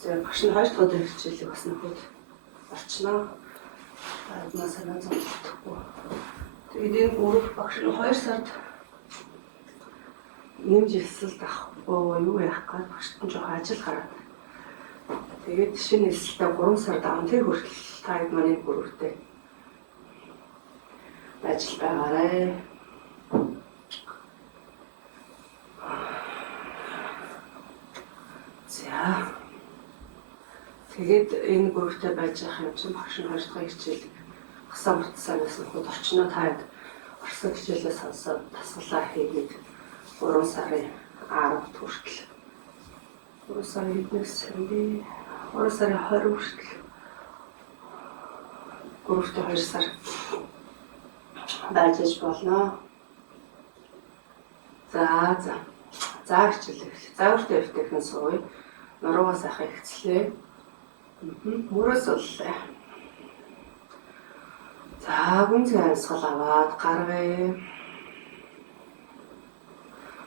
За багш нь 2 дахь удаа хичээлийг бас нөхөд орчноо. Аднаа санаа зовлохгүй. Тэгээд энэ гурав багш нь 2 сард нэмж эсэлт авахгүй юу яах гээд багшд нь жоохон ажил гараад. Тэгээд шинэ эсэлтээ 3 сард аван тэр хүртэл та хэд манай гурвтай ажил байгаарай. За. Тэгээд энэ гурвтай байж байгаа юм чинь багш нь 2 дахь хичээлийг хасаа мутсанаас нөхөд орчноо таад орсон хичээлээ сонсоод тасгалаа хийгээд 3 сарын 10-нд хүртэл 3 сарын хэднээс би 3 сарын 20 хүртэл 3-2 сар байж болно. За хичээлээ. За өөртөө өвтөхэн сууя. Нуруугаа сайхан ихцлээ. Мөрөөс боллоо. За гүнзгий амьсгал аваад гаргая.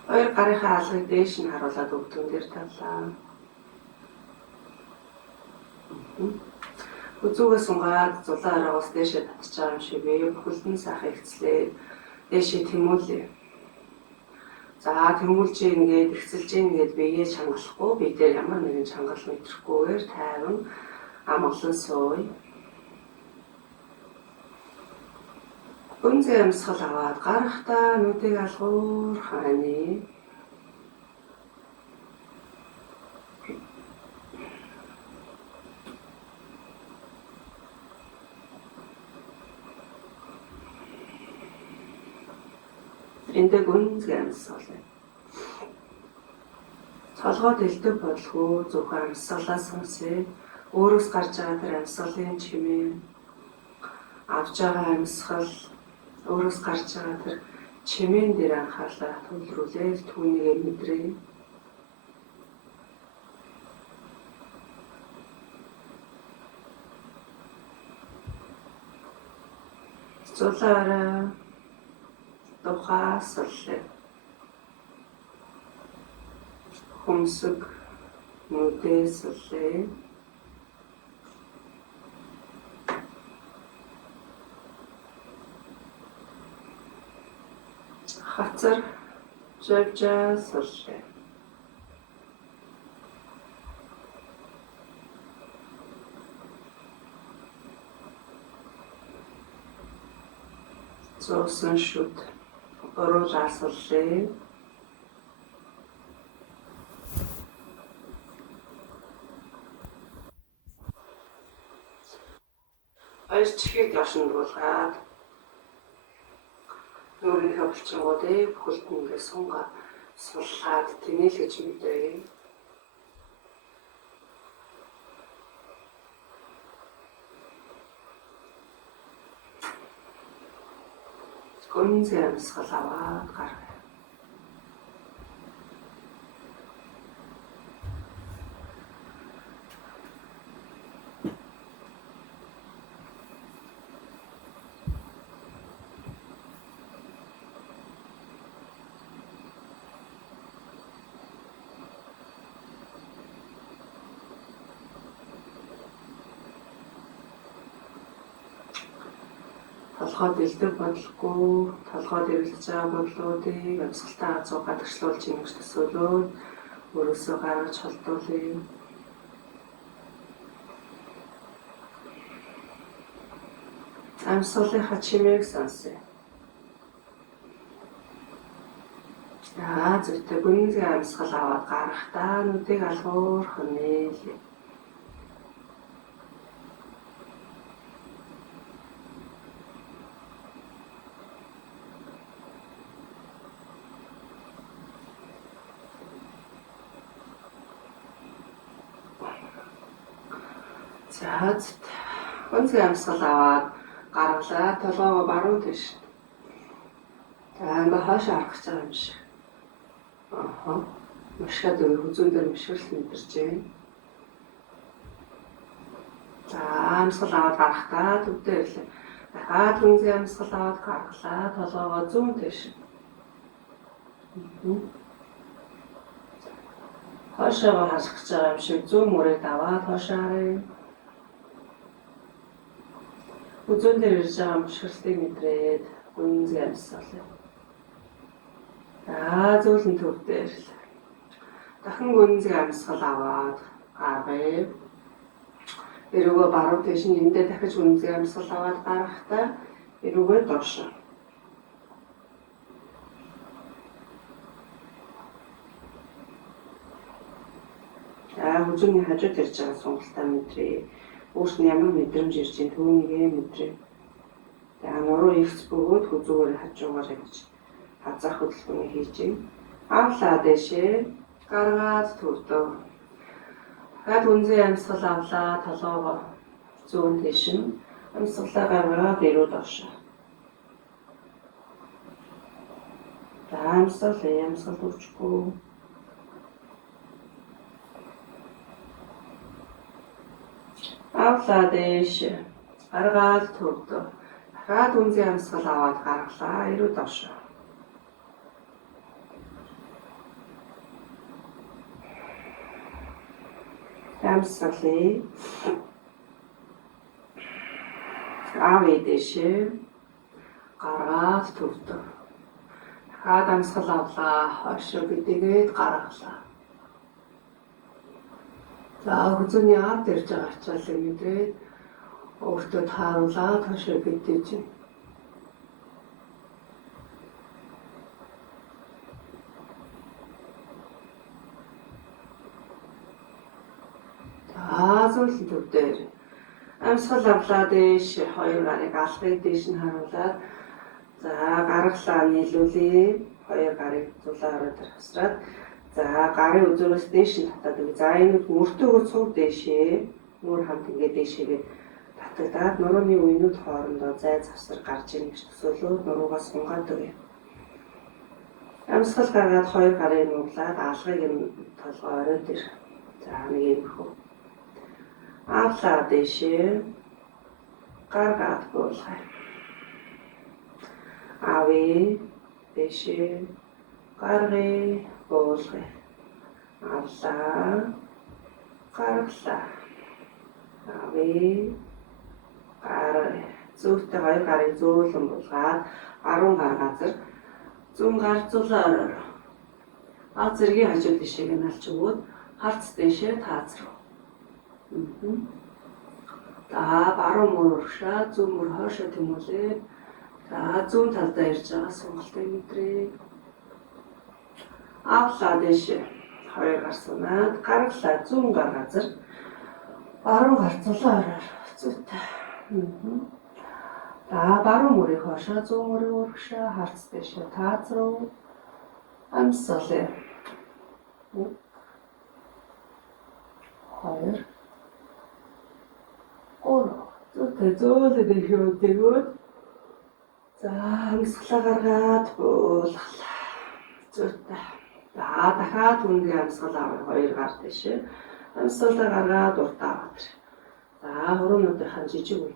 2 гарынхаа алгыг дээш нь харуулад өвдгөн дээр тавлаа. Үзүүгээ сунгаад зулаа ороогоос дээшээ татчих байгаа юм шиг бие бүхэлдэн сайхан ихцлээ. Дээшээ тэмүүлээ. За тэмүүлж ингээд ихцэлж ингээд биеэ чангалахгүй бие дээр ямар нэгэн чангал мэдрөхгүйгээр тайван амгалан сууя. Гүнзгий амьсгал аваад гарахдаа нүдийг алгуур хааны. Эндээ гүнзгий амьсгал. Толгой дэлдэг болгүй зөвхөн амьсгалаа сонсъё. Өөрөөс гарч байгаа тэр амьсгалын чимээ авж байгаа амьсгал өөрөөс гарч байгаа тэр чимээн дээр анхаарлаа төвлөрүүлээ. Түүнийг мэдрээ. Зулаараа тухаас л хүмсэг нүдээс л хацар жавжаас л зоосон шүд оруулаас л хоёр чихийг явшингуулгаад өөрийнхөө булчингуудыг бүхэлд нь ингээд сулгаад тэнэлгэж мэдрээ. Гүнзгий амьсгал аваад гаргая. Толгой дэлдэг бодлого, толгой дэвлэж байгаа бодлуудыг амьсгалтай азуу гадагшлуулж ингэж төсөөлөө. Өөрөөсөө гаргаж холдуулъя. Амьсгалынхаа чимээг сонсъё. Зүйтэй гүнзгий амьсгал аваад гарахдаа нүдийг алгуурхан нээлээ. За гүнзгий амьсгал аваад гаргалаа. Толгоогоо баруун тийш. За ингээ хойш харах гэж байгаа юм шиг. Мушгаад үзүүн дээр мушгирс мэдэрч байна. За амьсгал аваад гарахдаа төвдөө ирлээ. Дахиад гүнзгий амьсгал аваад гаргалаа. Толгоогоо зүүн тийш. Хойшоогоо харах гэж байгаа юм шиг зүүн мөрийг аваад хойшоо харъя. Үзүүн дээр ирж байгаа мөшгөлтийг мэдрээд гүнзгий амьсгалъя. Зөөлөн төв дээр л дахин гүнзгий амьсгал аваад гаргая. Эрүүгээ баруун тийш нь эндээ дахиж гүнзгий амьсгал аваад гаргахдаа эрүүгээ доош. Хүзүүний хажууд ирж байгаа сонголтоо мэдрээ. Өөрт нь ямар мэдрэмж ирж байна түүнийгээ мэдрээ. Нуруу ихс бөгөөд хүзүүгээр хажуугаар явж хазаах хөдөлгөөнийг хийж байна. Авлаа дэшээ гаргаад төрдөө. Хаад гүнзгий амьсгал авлаа толгоогоо зүүн тийш нь амьсгалаа гаргаад эрүү доош. Амьсгал үржихгүй. Авлаа дэш гаргаад төрдөө. Дахиад гүнзгий амьсгал аваад гаргалаа эрүү доош. Амьсгалыг авъя дэшээ гаргаад төрдөө. Дахиад амьсгал авлаа хойшоо бидэгээд гаргалаа. Хүзүүний ард ирж байгаа ачааллыг мэдрээд өөртөө тааруулаад хойшоо битэж байна. Зөөлөн төв дээр амьсгал авлаа дэш хоёр гарыг алхахыг дэш нь харуулад гаргалаа нийлүүлээ. Хоёр гарыг зулаараа тавсраад гарын үзүүрээс дэш нь татаад өгье. Энэ мөртөөгөө цуг дэшээ нүүр хамт ингээд дэшээгээ татагдаад нурууны үеийнүүд хоорондоо зай завсар гарч ирнэ гэж төсөөлөө нуруугаа сунгаад өгье. Амьсгал гаргаад хоёр гарыг нуурлаад алгыг нь толгой оройд ир. Нэг юм хөө. Авлаа дэшээ гаргаад буулгая. Авъя дэшээ гаргая буулгая. Авлаа гаргалаа. Авъя гаргая. Зүүртээ хоёр гарыг зөөлөн буулгаад 10 гар газар зүүн гар зулаар. Зэргийн хажууд тишээг нь алж өгөөд харц дэшээ таазрав. Баруун мөр урагшаа зүүн мөр хойшоо тэмүүлээд зүүн талдаа ирж байгаа сонголтыг мэдрээ. Авлаа дэшээ хоёр гар сунаад гаргалаа зүүн гар газар 10 гар зулаараар зүйтэй. Баруун мөрийг хойшоо зүүн мөрийг урагшаа харц дэшээ таазрав. Амьсгалъя. 2 зүйтэй зөөлөд ирэхөө тэгвэл амьсгалаа гаргаад буулгалаа. Зүйтэй. Дахиад гүнзгий амьсгал авах хоёр гар дэшээ. Амьсгалаа гаргаад уртаа бат. Хуруунуудынхаа жижиг үе.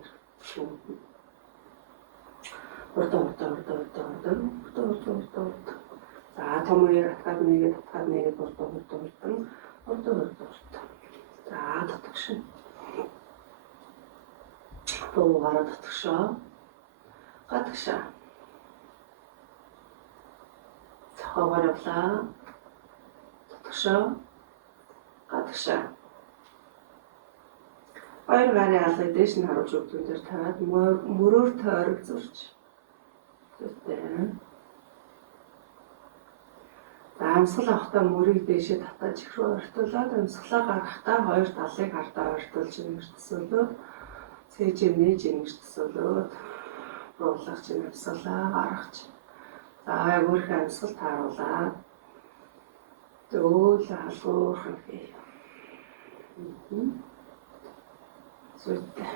Уртаа. Том үеэр атгаад нэгээд уртаа. Татгшин. Буугараа татгшаа. Гадагшаа. Цохоогоор явлаа. Татгшаа. Гадагшаа. Хоёр гарын алгыг дээш нь харуулж өгдөгдөр тавиад мөрөөр тойрог зурж. Зүйтэй. Амьсгал авахдаа мөрийг дээшээ татаж их рүү ойртуулад амьсгалаа гаргахдаа хоёр талыг хардаа ойртуулж нэртсүүлээд цээжээ нээж нэртсүүлээд буулгаж амьсгалаа гаргаж. Өөрийнхөө амьсгал тааруулаад дөөл халуурхан хий. Зүйтэй.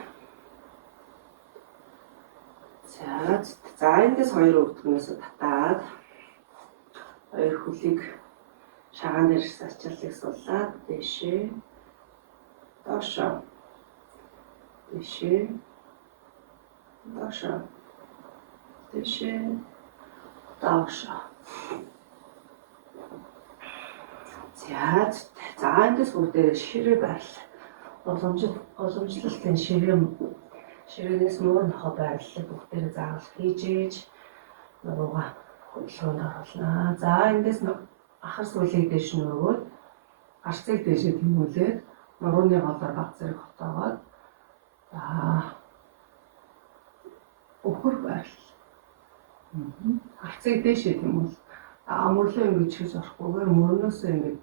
Эндээс хоёр өвдгнөөс татаад хоёр хөлийг шагаан дээр ачааллыг суулаад дэшээ доошоо. Дэшээ доошоо. За эндээс бүгдээрээ ширээ байрлал. Уламжлалт ширээнээс муу нохоо байрлал бүгдээрээ заавал хийж ээж нуруугаа хөдөлгөөнд оруулнаа. За эндээс ахар сүүлийг дээш нь өргөөд гарцыг дээшээ тэмүүлээд нурууны голоор баг зэрэг хотоогоод за өхөр байрлал. Гарцыг дээшээ тэмүүл. Амарлаа ингэж хийж орохгүйгээр мөрнөөсөө ингэж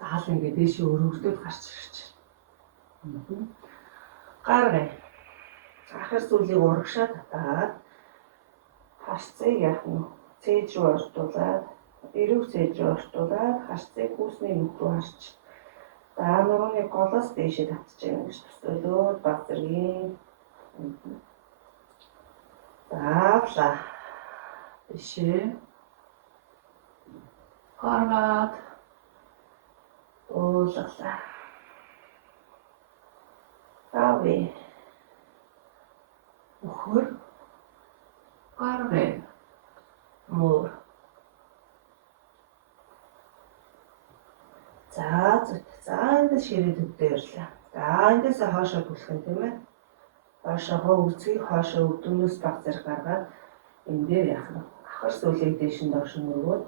даал ингэ дээшээ өргөдөд гарч ирж байна. Гаргая. Ахар сүүлийг урагшаа татаад харцыг яах нь цээж рүү ортуулаад эрүүг цээж рүү ортуулаад харцыг хүүсний нүх рүү харч. За нурууны голоос дээшээ татчихъя гэж төсөөлөөд баг зэргийн. Заавлаа. Дээшээ гаргаад уулгалаа. Тавь. Өхөр гаргая. Мөр. За эндээс ширээд өгдөөрлээ. За эндээс хоошоо бүлэх юм тийм ээ. Хоошоо өгцгийг хоошоо өвдөнөөс баг зэрэг гаргаад энэ дээр яах вэ? Ахар сүүлийг дээш нь доош нь өргөөд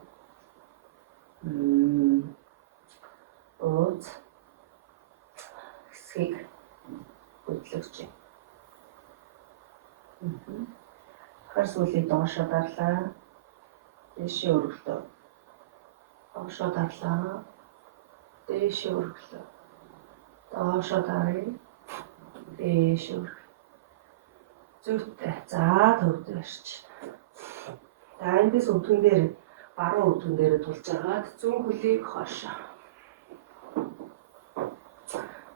ууз хэсгийг хөдлөгч. Ахар сүүлийг доошоо дарлаа. Дээшээ өргөлөө. Доошоо дарлаа. Дээшээ өргөлөө. Доошоо даръя. Дээшээ өргөлөө. Зүйтэй. За төвд барьч. За эндээс өвдгөн дээр баруун өвдгөн дээр тулж агаад зүүн хөлийг хоошоо.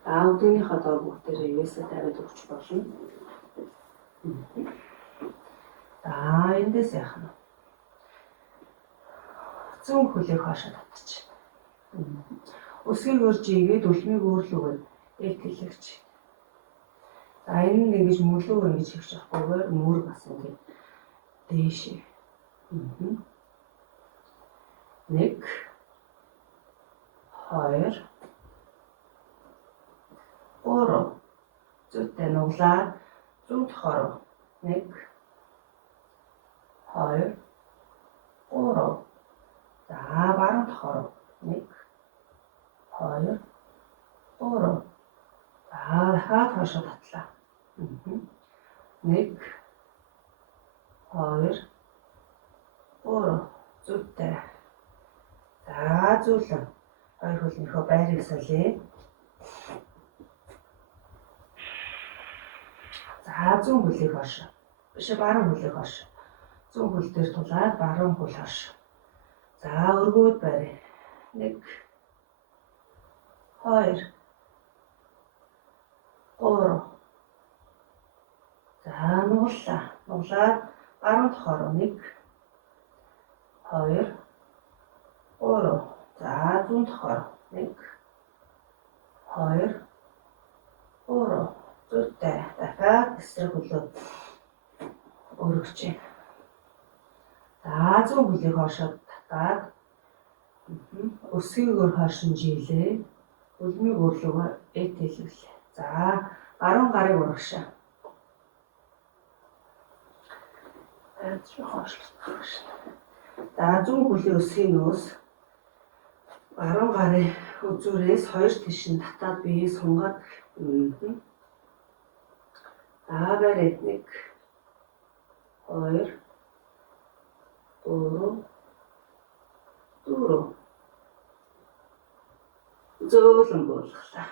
За өвдгөнийхөө доор бүгдээрээ юусаа тавиад өгч болно. За эндээс яах нь зүүн хөлийг хоошоо татчих. Өсгийг өрж игээд үлмийг өөрлөгөө ээлтэлэгч. За энэ нь ингэж мөлөө ингэж хийх болохгүйгээр мөр бас ингэ дээшээ. 1 2 3 зүйтэй нуглаад зүүн хороо 1 2 3 за баруун хороо 1 2 3 за дахиад хоошоо татлаа. 1 2 3 зүйтэй. За зүүлэн хоёр хөлнийхөө байрыг солиё. За зүүн хөлийг хоошоо. Биш баруун хөлийг хоошоо. Зүүн хөл дээр тулаад баруун хөл хоошоо. За өргөөд барья. 1 2 3 за нуглаа. Нуглаад баруун хороо 1 2 3 за зүүн хороо 1 2 3 зүйтэй. Дахиад эсрэг хөлөө өргөж. За зүүн хөлийг хоошоо татаад өсгийг өөр хойшин жилээ. Үлмийг өөрлөгөө ээлтэлүүлээ. За баруун гарыг урагшаа. За зүүн хөлийн өсгийн нөөс баруун гарын үзүүрээс хоёр тишин татаад бие сунгаад за барь 1 2 3 4 зөөлөн буулгалаа.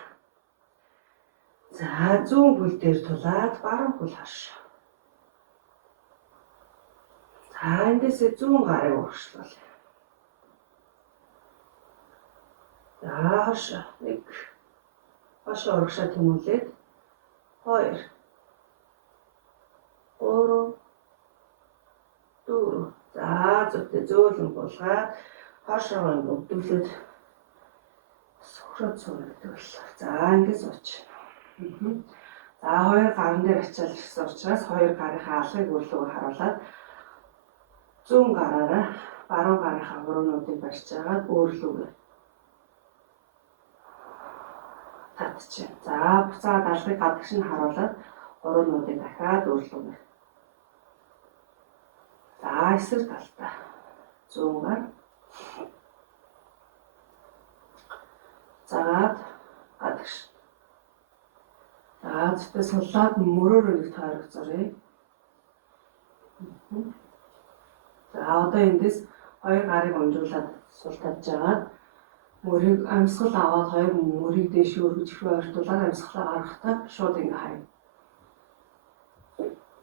За зүүн хөл дээр тулаад баруун хөл хошоо. За эндээсээ зүүн гарыг урагшлуулъя. За хошоо 1 хошоо урагшаа тэмүүлээд 2 3 4 за зүйтэй зөөлөн буулгаад хошоо өвдүүлээд сөхрөд суугаад. За ингэж сууч. За хоёр гарын дээр ачаал ирсэн учраас хоёр гарынхаа алгыг өөрлөгөө харуулад зүүн гараараа баруун гарынхаа хуруунуудыг барьж агаад өөрлөгөө татчихна. За буцаад алгыг гадагш нь харуулад гурвнуудыг дахиад өөрлөвнө. За эсрэг талдаа зүүн гар. Загаад гадагш. За зүтээ суллаад мөрөөр нэг тойрогцоорой. За одоо эндээс хоёр гарыг унжуулад сул тавьж агаад мөрийг амьсгал аваад хоёр мөрийг дээш өргөж рүү ойртуулаад амьсгалаа гаргахтаа шууд ингэ хаяа.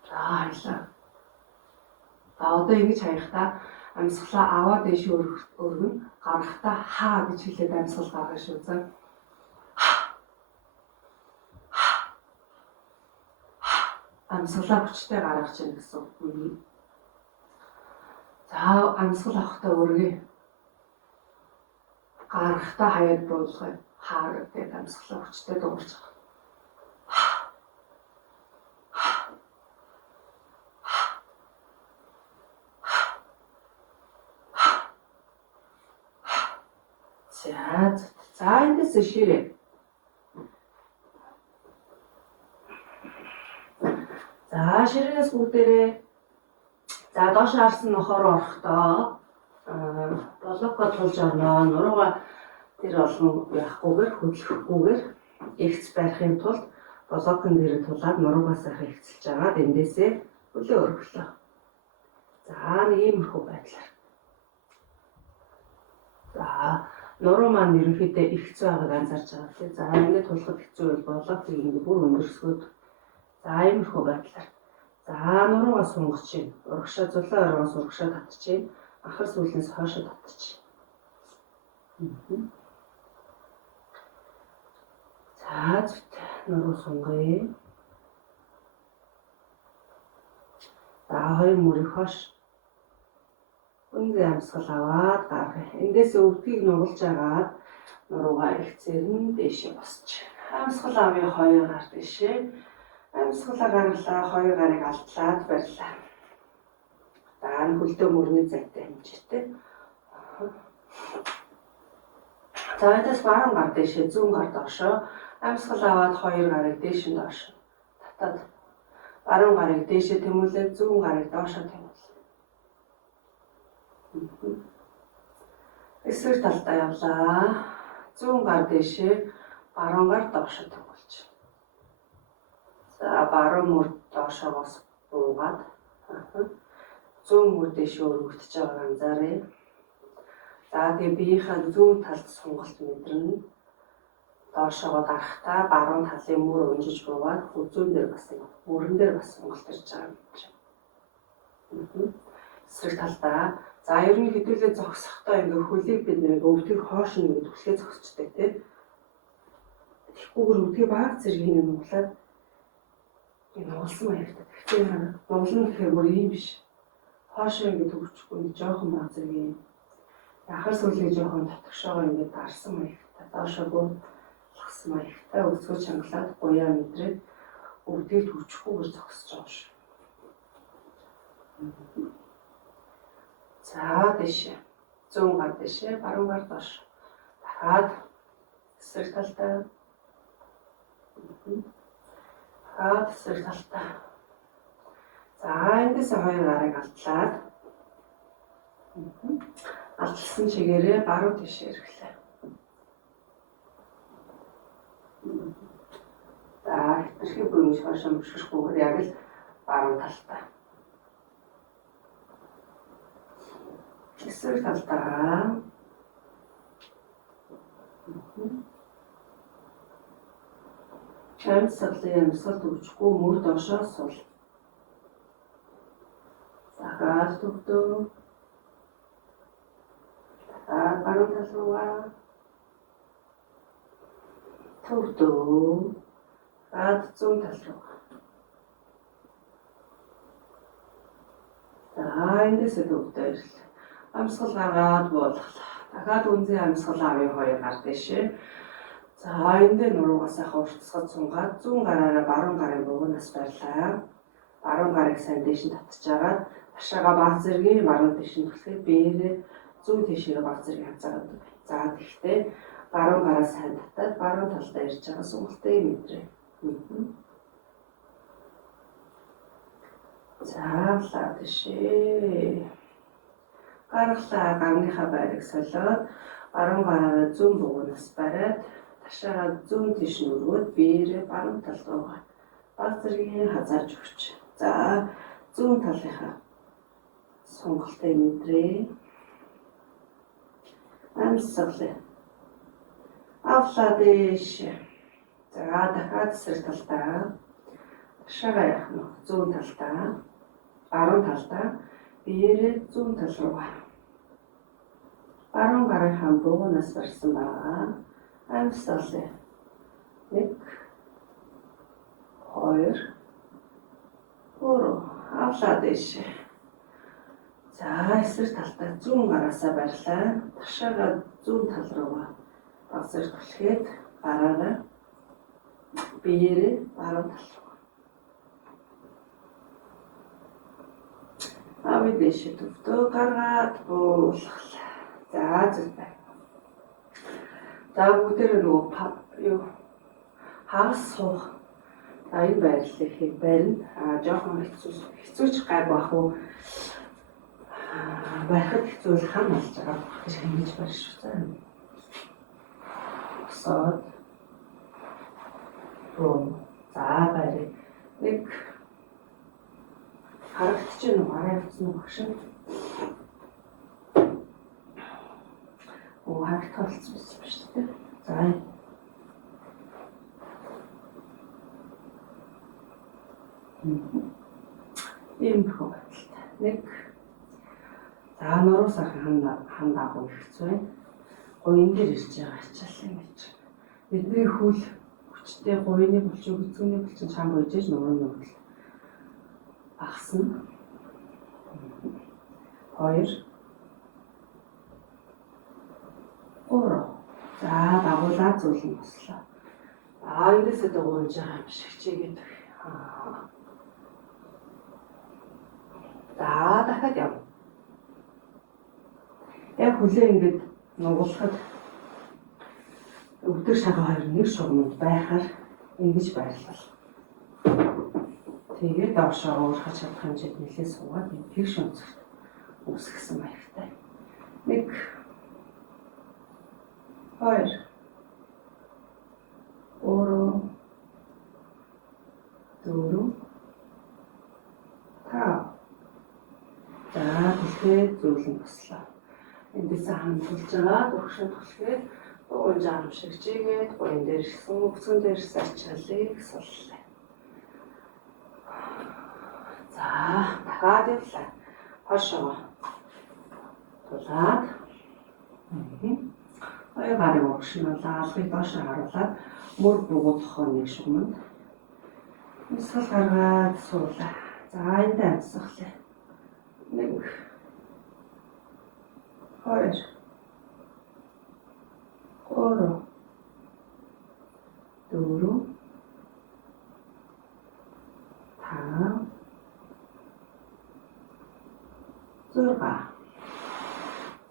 За хаялаа. За одоо ингэж хаяхдаа амьсгалаа аваад дээш өргөн гаргахтаа хаа гэж хэлээд амьсгал гаргана шүү. За амьсгалаа хүчтэй гаргаж чинь гэсэн үг. За амьсгал авахдаа өргөе. Гаргахтаа хаяад буулгая. Хаа гэдэг амьсгалаа хүчтэй дуурч байгаа. За эндээс ширээ. За ширээс бүгдээрээ за доош харсан нохоор орохдоо блокко тулж орноо. Нурууга тэр олон яахгүйгээр хөдлөхгүйгээр эгц барихын тулд блоккон дээр тулаад нуруугаас ахаа ихцэлж агаад эндээсээ хөлөө өргөлөө. За нэг иймэрхүү байдлаар. За нуруу маань ерөнхийдөө ихц байгааг анзаарч байгаа тийм. За ингээд тулахад хэцүү бол блоккийг ингээд бүр өндөрсгөөд за иймэрхүү байдлаар. За нуруугаа сунгаж чинь. Урагшаа зулаа оргоос урагшаа татчихъя. Ахар сүүлнээс хоошоо татчих. За зүт нуруу сунгая. За хоёр мөрийг хоош. Үнгээ амьсгал аваад гаргая. Эндээс өвдгийг нугалж агаад нуруугаа ихцээр нь дээшээ босч. Амьсгал авъя хоёр гар дээшээ. Амьсгалаа гаргалаа хоёр гарыг алдлаад барьлаа. За хөлдөө мөрний зайтай хэмжээтэй. За эндээс баруун гар дээшээ зүүн гар доошоо амьсгал аваад хоёр гарыг дээш нь доош татаад баруун гарыг дээшээ тэмүүлээд зүүн гарыг доошоо тэмүүлээ. Эсрэг талдаа явлаа. Зүүн гар дээшээ баруун гар доошоо тэмүүлж. За баруун мөр доошоогоос буугаад зүүн мөр дээшээ өргөгдөж байгааг анзааръя. За тэгээ биеийнхээ зүүн талд сунгалт мэдрэн доошоогоо гарахтаа баруун талын мөр унжиж буугаад зүүн дээр бас мөрөн дээр бас сунгалт ирж байгаа юм чинь. Эсрэг талдаа за ер нь хэдүүлээ зогсохдоо ингээ хөлийг бид нэг өвдгийг хоош нэг түлхээ зогсчдаг тийм. Тэгэхгүйгээр өвдгийг баг зэргийн нуглаад энэ уулсан маягтай. Тэгэхээр нуглан гэхээр бүр ийм биш. Хоошоо ингээ төгчгүй жоохон баг зэргийн ахар сүлгээ жоохон татгшоогоо ингээ дарсан маягтай. Доошоогоо лгсан маягтай өвцгөө чангалаад буяа мэдрээд өвдгийг төгчгүйгээр зогсож байгаа шүү. За дэшээ. Зүүн гар дэшээ, баруун гар доош. Дахиад эсрэг талдаа. Дахиад эсрэг талдаа. За эндээс хоёр гарыг алдлаад. Алдсан чигээрээ баруун дэшээ эргэлээ. За хэтэрхий бүрмж хоошоо мөшгөхгүйгээр яг л баруун талдаа. Эсрэг талдаа. Амьсгалын амьсгал төгчгүй мөр доошоо сул. Дахиад төгтөө. Дахиад баруун тал руугаа. Төгтөө. Дахиад зүүн тал руугаа. За эндээс төгтөө ирлээ. Амьсгал гаргаад буулгалаа. Дахиад үнзий амьсгал авъя хоёр гар дэшээ. За эндээ нуруугаас ахаа уртсгад сунгаад зүүн гараараа баруун гарын буугнаас барьлаа. Баруун гарыг сайн дээш нь татчихагаад ташаага баг зэргийн баруун дэш нь түлхээд биеэрээ зүүн тишээрээ баг зэрэг хязгаараад байна. За тэгэхдээ баруун гараа сайн татаад баруун талдаа ирж байгаа сонголтыг мэдрээ. За тийшээ. Гаргалаа гарныхаа байрыг солиод баруун гараараа зүүн буугнаас бариад ташаагаа зүүн тийш нүргөөд биеэрээ баруун талд руугаа баг зэргийн хазааж өгч. За зүүн талынхаа сонголтыг мэдрээ. Амьсгалаа. Авлаа дэш. За дахиад эсрэг талдаа ташаагаа явах нь зүүн талдаа баруун талдаа биеэрээ зүүн тал руугаа баруун гарынхаа буугнаас барьсан байгаа. Амьсгалаа. 1 2 3 авлаа дэш. За эсрэг талдаа зүүн гараасаа барьлаа. Ташаагаа зүүн тал руугаа баг зэрэг түлхээд гараараа биеэрээ баруун тал руу. Ави дэш төвдөө гаргаад буулгалаа. За зүг бай. За бүгдээр нөгөө хагас суух. Энэ байрлалыг хийх барина. Жоохон хэцүүч гайг бах уу. Байхад хэцүү хам болж байгаа гэж хэмжиж байна шүү дээ. Сод. За барь. 1 харагдаж байна уу? Арай явцсан уу багш? Харагдах болсон юм шүү дээ. За. Ийм хөвөлтэй. 1 за нуруу сархан хандаагүй хэвчээ байна. Гуйн дээр ирж байгаа ачаал юм гэж. Бидний хөл хүчтэй гуйны булчин хэцүүний булчин чам үйжээж нурууны хөл багасна. 2 3 за дагуулаа зүйлэн бослоо. Эндээсээ дагуулж байгаа юм шиг чигээд. За дахиад яв. Яг хүлээ ингэж нугуулахад өдөр шагаа 21 шугамд байхаар ингэж байрлал. Тэгээд доошоо уурхаж чадах хэмжээд нэлээ суугаад тэр шөнцөлт үсгэсэн маягтай. 1 2 3 4 5 за тэгэхээр зүйлэн бослоо. Эндээс хамтулж байгаа дуршин түлхээд уун жаам шиг чигээд гуйн дээр ирсэн өвцгөн дээр ирсэн ачаалыг суллаа. За дахиад явлаа. Хошоо. Тулаад. Хоёр гарыг угшнуулаа. Алгыг доош харуулаад мөр бугуулах нэг шугамд. Эсвэл гаргаад суулаа. За энд амьсгалаа. 1 2 3 4 5 6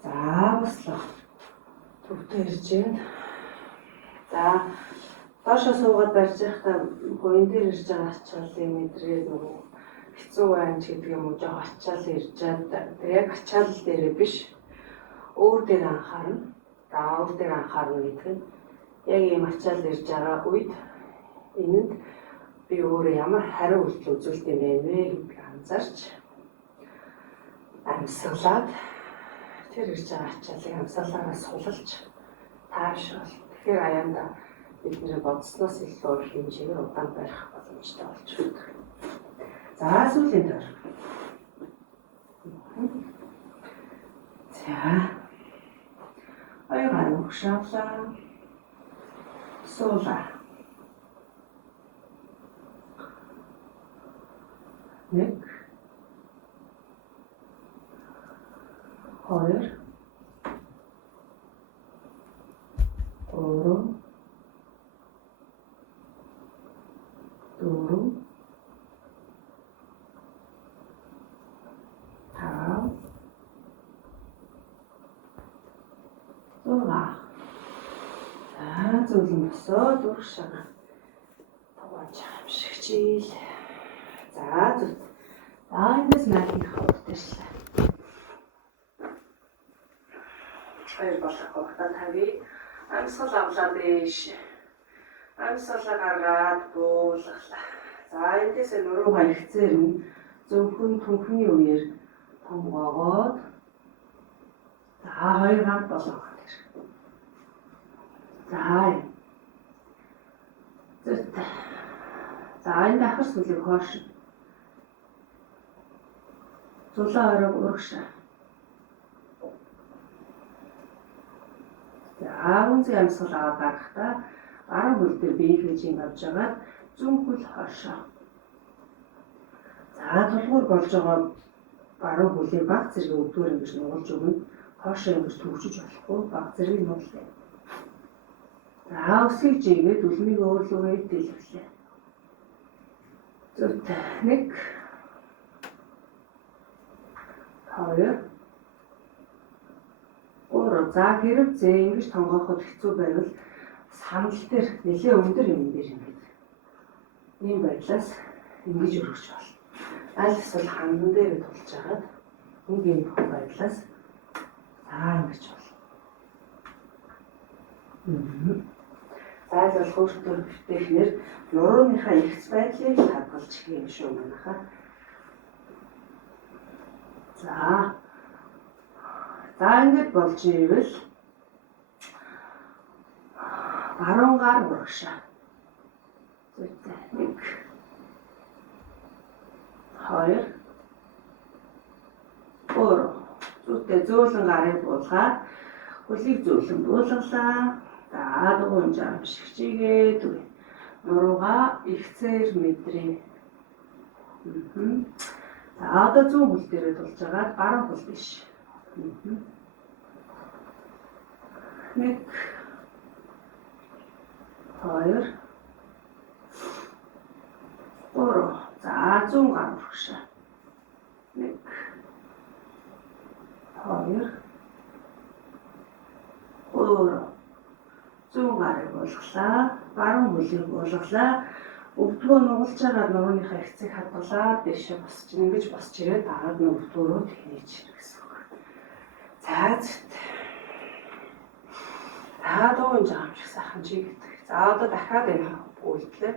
за бослоо. Төвтэй ирж байна. За доошоо суугаад барьж байхдаа гуйн дээр ирж байгаа ачааллыг мэдрээ нөгөө хэцүү байна ч гэдэг юм уу жоо ачаал ирж чад. Яг ачаал дээрээ биш. Өөр дээр анхаарна. За өөр дээр анхаарна гэдэг нь яг ийм ачаал ирж байгаа үед энэнд би өөрөө ямар хариу үйлдэл үзүүлт юм бэ гэдгийг анзаарч амьсгалаад тэр ирж байгаа ачаалыг амьсгалаараа сулалж таашаал. Тэгэхээр аяанда бидний бодсноос илүү хэмжээгээр удаан барих боломжтой болж байна. За сүүлийн төр. За. Аягаар угшаалаа. Суулаа. 1 2 3 4 5 6 за зөвлөн босоод урагшаа тавааж байгаа юм шиг чийл. За зүт. За эндээс найхын хавтарчлаа. Хоёр болох хавтаа тавья. Амьсгал авлаа дээш. Амьсгалаа гаргаад буулгалаа. За эндээс нуруугаа ихцээр нь зөвхөн түнхний үеэр тонгоогоод за хоёр ганц болгох гэж. За зүт. За энэ ахар сүлийг хоош. Зулаа орог урагшаа. За үнзий амьсгал аваад гарахдаа баруун хөл дээр биеийнхээ жин авч агаад зүүн хөл хоошоо. За тулгуур болж байгаа баруун хөлийг баг зэрэг өвдгөр ингэж нугалж өгнө. Хоошоо ингэж төвчж болохгүй баг зэрэг нуулаа. За өсгий жигээд үлмийг өөрлөгөө дэлгэрлээ. Зүт 1 2 3 за хэрэг зэ ингэж тонгооход хэцүү байвал санал дээр нэлээ өндөр юм дээр ингэж ийм байдлаас ингэж өргөж болно. Аль эсвэл хандан дээр тулж агаад ийм байдлаас ингэж болно. За зөв хөртөр битээр нурууныхаа ихц байдлыг хадгалж юм шүү манайхаа. За ингэж болж ивэл баруун гар урагшаа. Зүйтэй 1 2 3 зүйтэй зөөлөн гарыг буулгаад хөлийг зөөлөн буулгалаа. За дугуйн жам шигчигээд нуруугаа ихцээр мэдрээ. За одоо зүүн хөл дээрээ тулж агаад баруун хөл биш. 1 2 3 за зүүн гар урагшаа. 1 2 3 зүүн гарыг буулгалаа. Баруун хөлийг буулгалаа. Өвдгөө нугалж байгаа нурууныхаа ихцийг хадгалаад дэше босч ингэж босч ирээд дараад нь өвдгөөрөө тэнийж гэсэн үг. За зүт. Дуун жаам шиг сайхан чи гэдэг. За одоо дахиад энэ үйлдэлээ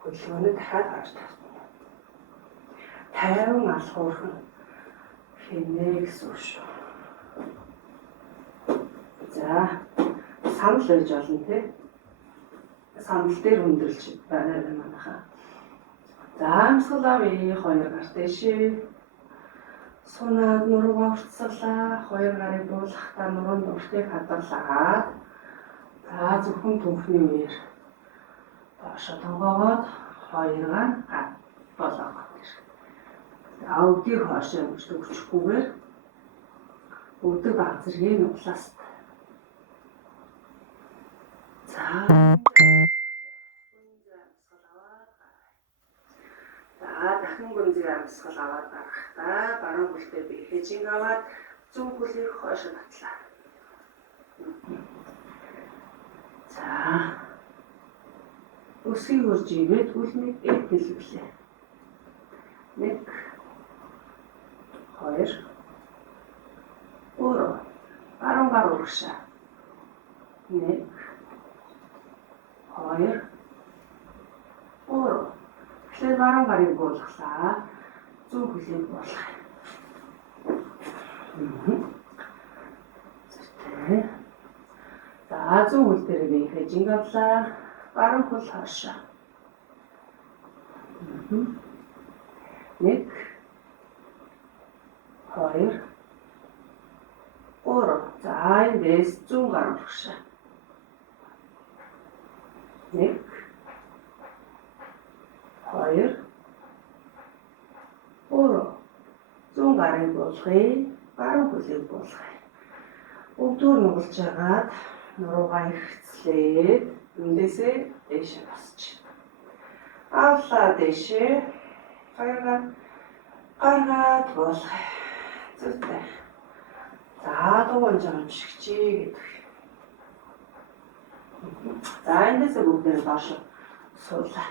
хөдөлгөөний дахиад гарч тавьсан. 50 алхуурхан хийнэ гэсэн үг шүү. За санал байж болно тий. Санал дээр өндөрлж байгаа юм манайхаа. За амьсгал авъя 2 гар дэшээ. Сунаад нуруугаа уртсалаа. 2 гарыг буулгахдаа нурууны уртыг хадгалаад за зөвхөн түнхний үеэр доошо тонгоогоод 2 гар болгох гэж. За өвдгийг хоошоо өгч өгчихгүйгээр өвдөг баг зэргийг нуглаас. За дахин гүнзгий амьсгал аваад гарахдаа баруун хөлтэй биеийнхээ жин аваад зүүн хөлийг хойшоо татлаа. За өсгийг урж игээд үлмийг дэлгэрлээ. 1 2 3 баруун гар урагшаа. 1 2 3 тэгэхээр баруун гарыг буулгалаа. Зүүн хөлийг буулгая. За зүүн хөл дээр биеийнхээ жинг авлаа. Баруун хөл хоошоо. 1 2 3 за эндээс зүүн гар урагшаа. 1 2 3 зүүн гарыг буулгая. Баруун хөлийг буулгая. Өвдгөр нугалж агаад нуруугаа ихцлээд эндээсээ дээшээ босч. Авлаа дээшээ. Гаргаад буулгая. Зүйтэй. За дуун жам шигчээ гэдэг. За эндээс бүгдээ доош суулаа.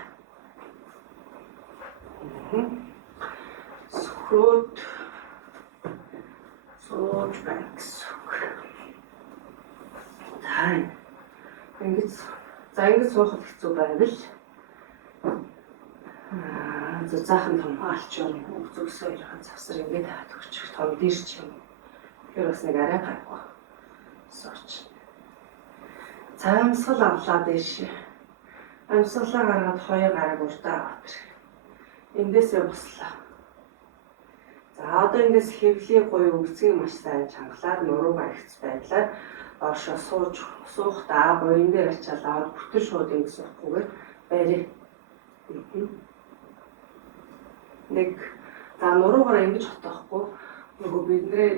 Сөхрөөд сууж байна гэсэн үг. Ингэж суухад хэцүү байвал заахан том алч юм зүгсөө ирэх завсар ингэж хаад өгчих том дэрч юм. Тэр бас нэг арай гайгүй сууч. Цаамсгал авлаа дэш. Амьсгалаа гаргаад хоёр гараг уртаа авах. Эндээсээ буслаа. За одоо эндээс хэвлийн гоё өвцгийн маш сайн чангалаад нуруу баригц байдлаар доошоо суухдаа буян дээр ачаал аваад бүтэл шууд ингэ суухгүйгээр барь. Нэг нуруугаар ингэж хотоохгүй нөгөө бидний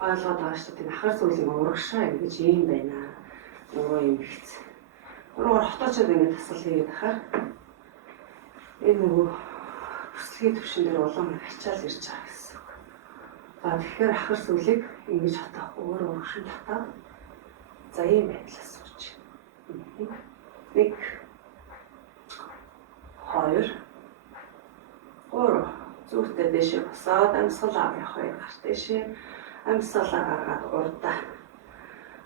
ойлгоод байгаа шүү дээ. Ахар зүйлийн урагшаа ингэж юм байна. Нуруу юм ихц. Нуруугаар хотоочод ингэ тасал хийгээд ахаар энэ нөгөө бүслэгийн төвшин дээр улам ачаал ирж байгаа гэсэн үг. За тэгэхээр ахар зүйлийг ингэж хотоохгүй урагшин татаад за ийм байдлаас сууж. 1 2 3 зүртээ дэшээ босоод амьсгал авъя 2 гарт дэшээ амьсгалаа гаргаад урдаа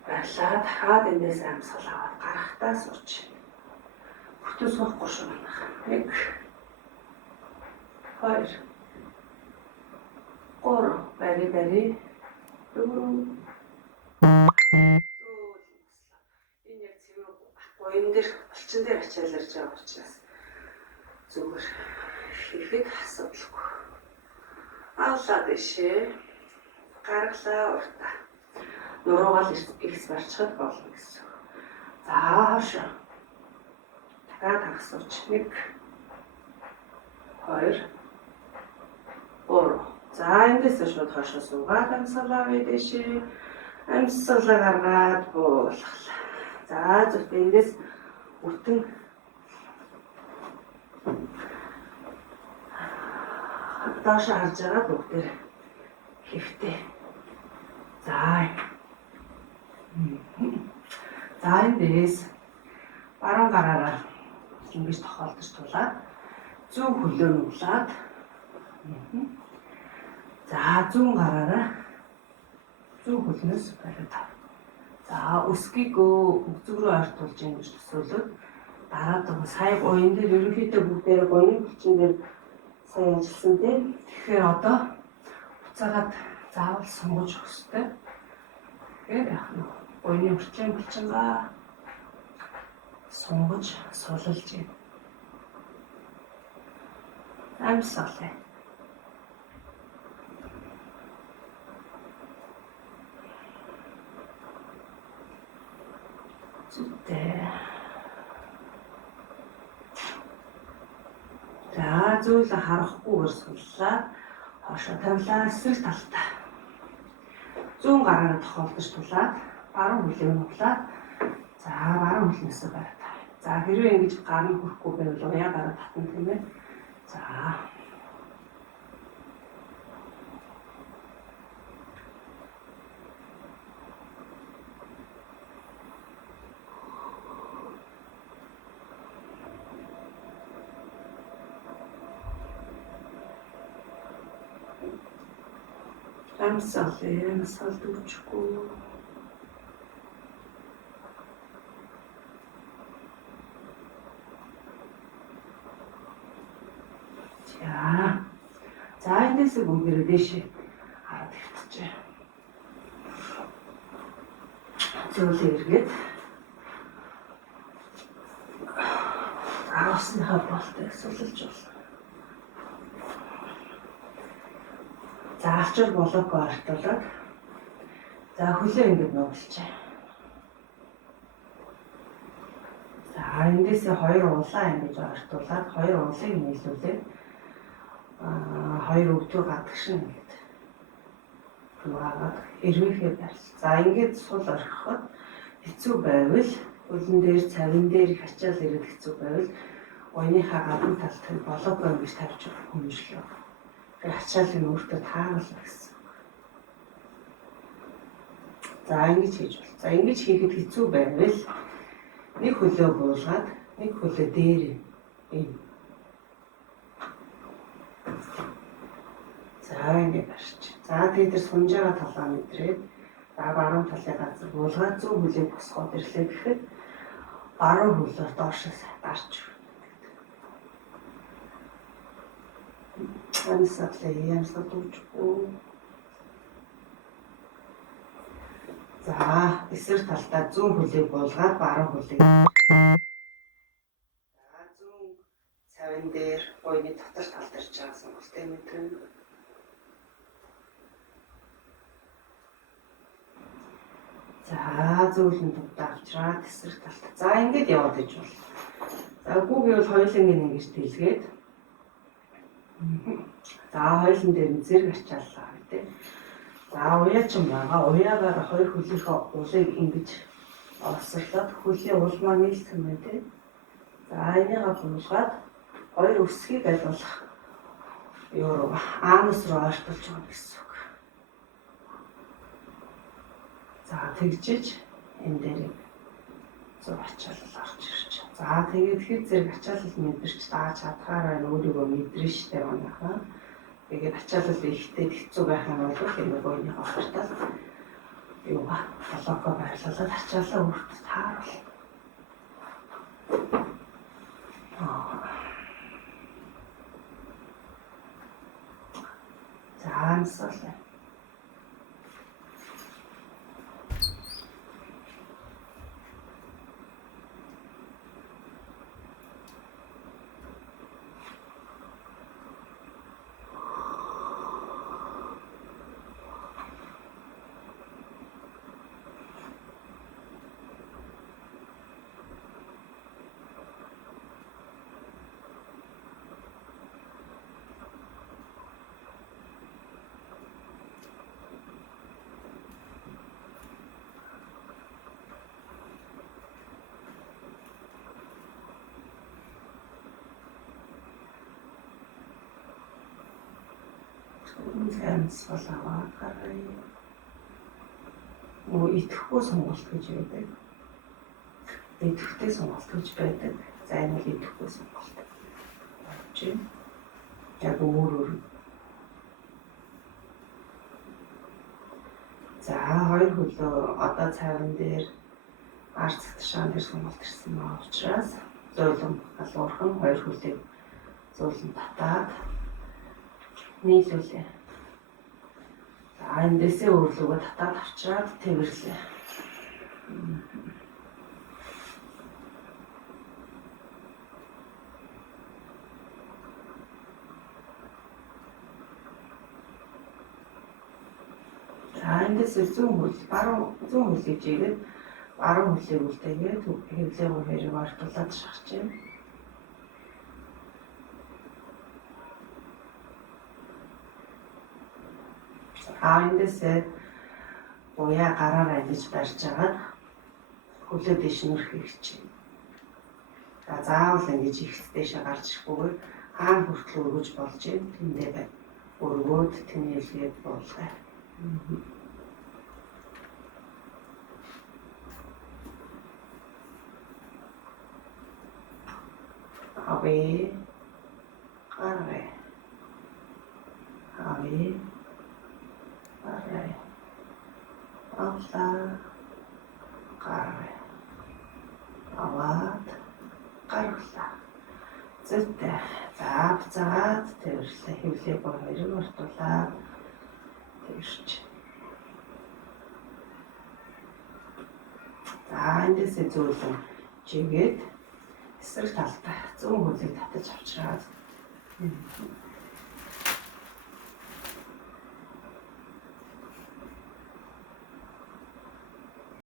байлаа дахиад эндээс амьсгал аваад гарахтаа сууж. Бүтэн суухгүй шүү манайх. 1 2 3 бари 4 энэ яг цэвэр буян дээр булчин дээр ачаал ирж байгаа учраас зүгээр хийхэд асуудалгүй. Авлаа дэшээ гаргалаа уртаа. Нуруугаал ихс барьчихад болно гэсэн. За хашаа. Дахиад хагасууч 1 2 3. За эндээс шууд хашаа суугаад амьсгалаа дэшээ. Амьсгалаа гаргаад буулгалаа. За зөвхөн эндээс бүтэн доош харж байгаа бүгдээр хэвтэй. За эндээс баруун гараараа ингэж тохиолдож тулаад зүүн хөлөө нуулаад за зүүн гараараа зүүн хөлнөөс бариад. За өсгийг өгзөг рүү ойртуулж ингэж төсөөлөд дараад сая буян дээр ерөнхийдөө бүгдээрээ буян булчин дээр сайн ажилласан тийм. Тэгэхээр одоо буцаагаад заавал сунгаж өгөх хэрэгтэй. Тэгэхээр яах нь буяны уртлын булчингаа сунгаж суулж юм. Амьсгалаа. Зүтээ. За зүйл харахгүйгээр сууллаа. Хошоо тавилаа эсрэг талдаа. Зүүн гараараа тохиолдож тулаад баруун хөлөө нуглаад за баруун хөлнөөсөө бараад. За хэрвээ ингэж гар нь хүрэхгүй байвал уяа гараа татна тийм ээ. За амьсгал дүүчгүй. За эндээс бүгдээрээ дэшээ хараад хэвтчихэ. Зөвлөө эргээд авсныхаа болтыг сулж болно. За авчир болоогүй артуулаад за хөлөө ингэж нугалчаа. За эндээсээ 2 улаан ингэж артуулаад 2 уулыг нийлүүлээд 2 өвдөө гадагшин ингэж хувагаад эрвээхээ барьж. За ингэж сул орхиход хэцүү байвал хөлн дээр цавин дээр их ачаал ирээд хэцүү байвал уяныхаа гадна талд болоогүй ингэж тавьж хүмүүжлээ. Ачаалын өөртөө тааруулна гэсэн. За ингэж хийж бол. За ингэж хийхэд хэцүү байвал Нэг хөлөө буулгаад нэг хөлөө дээр ийм. За ингэ барьчих. За тэгээд тэр сунж байгаа талаа мэдрээд за баруун талын газар буулгаад зөв хөлийг босгоод ирлээ гэхэд баруун хөлөө доошоо дарж Ансатлаа ямсаа дүүчгүй. За эсрэг талдаа зүүн хөлийг буулгаад баруун хөлийг. За зүүн цавин дээр буйны дотор тал дээр ч байгаа сонголтын мэдрэмж. За зөөлөн дутаа авчраад эсрэг талд. За ингэж яваад иж бол. За үгүй гэвэл хоёулангийн ингэж дэлгээд. За хоёулан дээр нь зэрэг ачааллаа гэдэг. За уяа ч юм байгаа. Уяагаар хоёр хөлийнхөө уулыг ингэж олсорлоод хөлийн улмаа нийлсэн байдаг. За энийгээ буулгаад хоёр өсгийг айлуулах юу анус руу ойртуулж байгаа гэсэн үг. За тэгжиж энэ дээр зөв ачаалал орж ирж. За тэгээд хэд зэрэг ачаалал мэдэрч дааж чадхаар байна өөрийгөө мэдэрнэ штэ манайхаа. Тэгээд ачаалал ихтэй хэцүү байх юм бол энэ бойны хавтартал юугаа толоко байрлуулаад ачаалаа өөрт тааруул. За ансаалаа. Ансаалаа гараа. Идэхгүй сонголт гэж байдаг. Идэхтэй сонголт гэж байдаг. За энэ бол идэхгүй сонголт. Чи яг өөр. За хоёр хөлөө одоо цавин дээр арц цатшаан дээр сонголт ирсэн байгаа учраас зөөлөн алуурхан хоёр хөлийг зөөлөн татаад нийлүүлээ. За эндээсээ өөрлөгөө татаад авчраад тэрвэрлээ. За эндээсээ зүүн хөл, баруун зүүн хөлийг жигээд баруун хөлийг үлдээгээд хэвлээгөө хэрэг ортуулаад шахаж байна. Эндээсээ уяа гараараа ингэж барьж агаад хөлөө дэш нүрхийг чинь. За заавал ингэж ихс дэшээ гарч ирхгүйгээр хаана хүртэл өргөж болж юм. Тэндээ бай. Өргөөд тэнэлгээд болгоо. Авээ. Гараа. Авээ. Гараа. Авлаа. Гараа. Аваад. Гаргалаа. Зүйтэй. Заавцаад тэрвэрлээ. Хэвлээ боо хоёрыг ортуулаад тэрч. За эндээсээ зөөлөн жигээд эсрэг талдаа зүүн хөлийг татаж авчраад